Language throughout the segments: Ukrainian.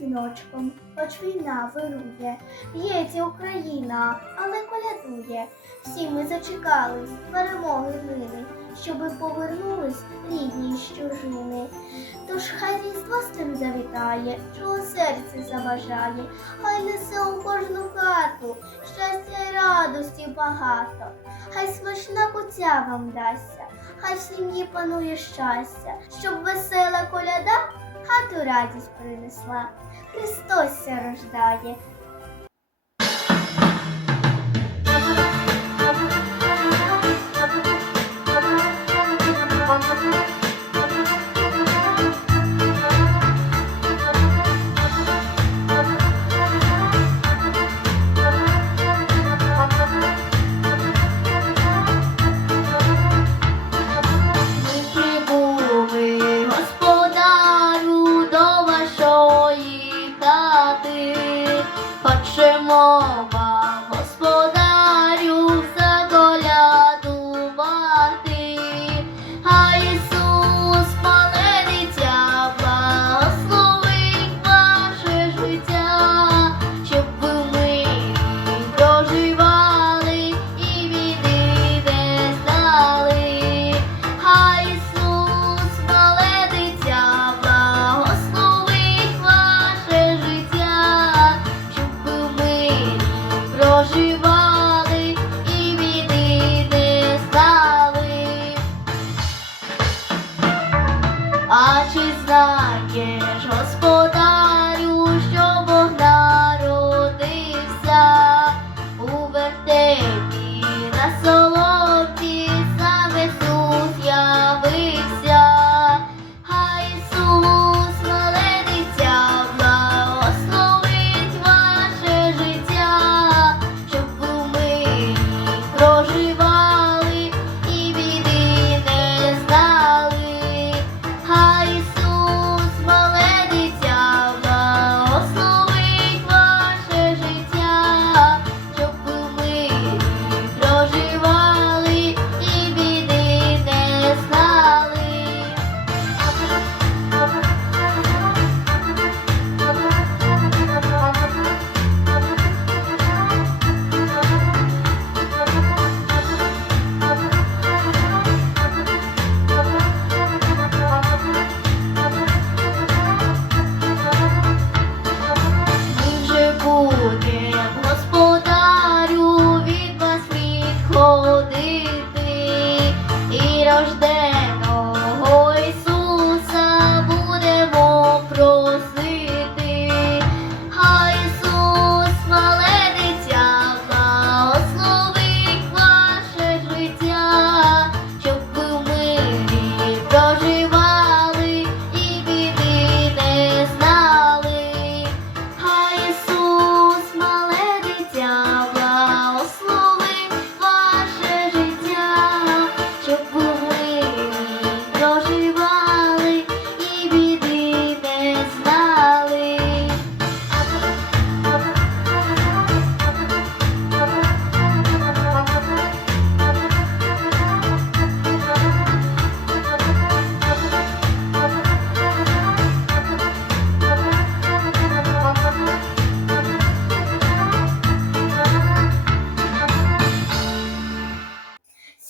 віночком, хоч війна вирує, б'ється Україна, але колядує. Всі ми зачекались перемоги нині, щоби повернулись рідні з чужини. Тож хай різдво з тим завітає, чого серце забажає, хай несе у кожну хату, щастя й радості багато, хай смачна куця вам дасться, хай в сім'ї панує щастя, щоб весела коляда хату радість принесла. Христос ся рождає. Ми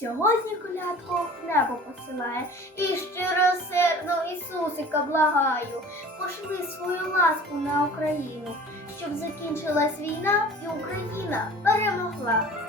Сьогодні колядку в небо посилає і щиросердно Ісусика благаю, пошли свою ласку на Україну, щоб закінчилась війна і Україна перемогла.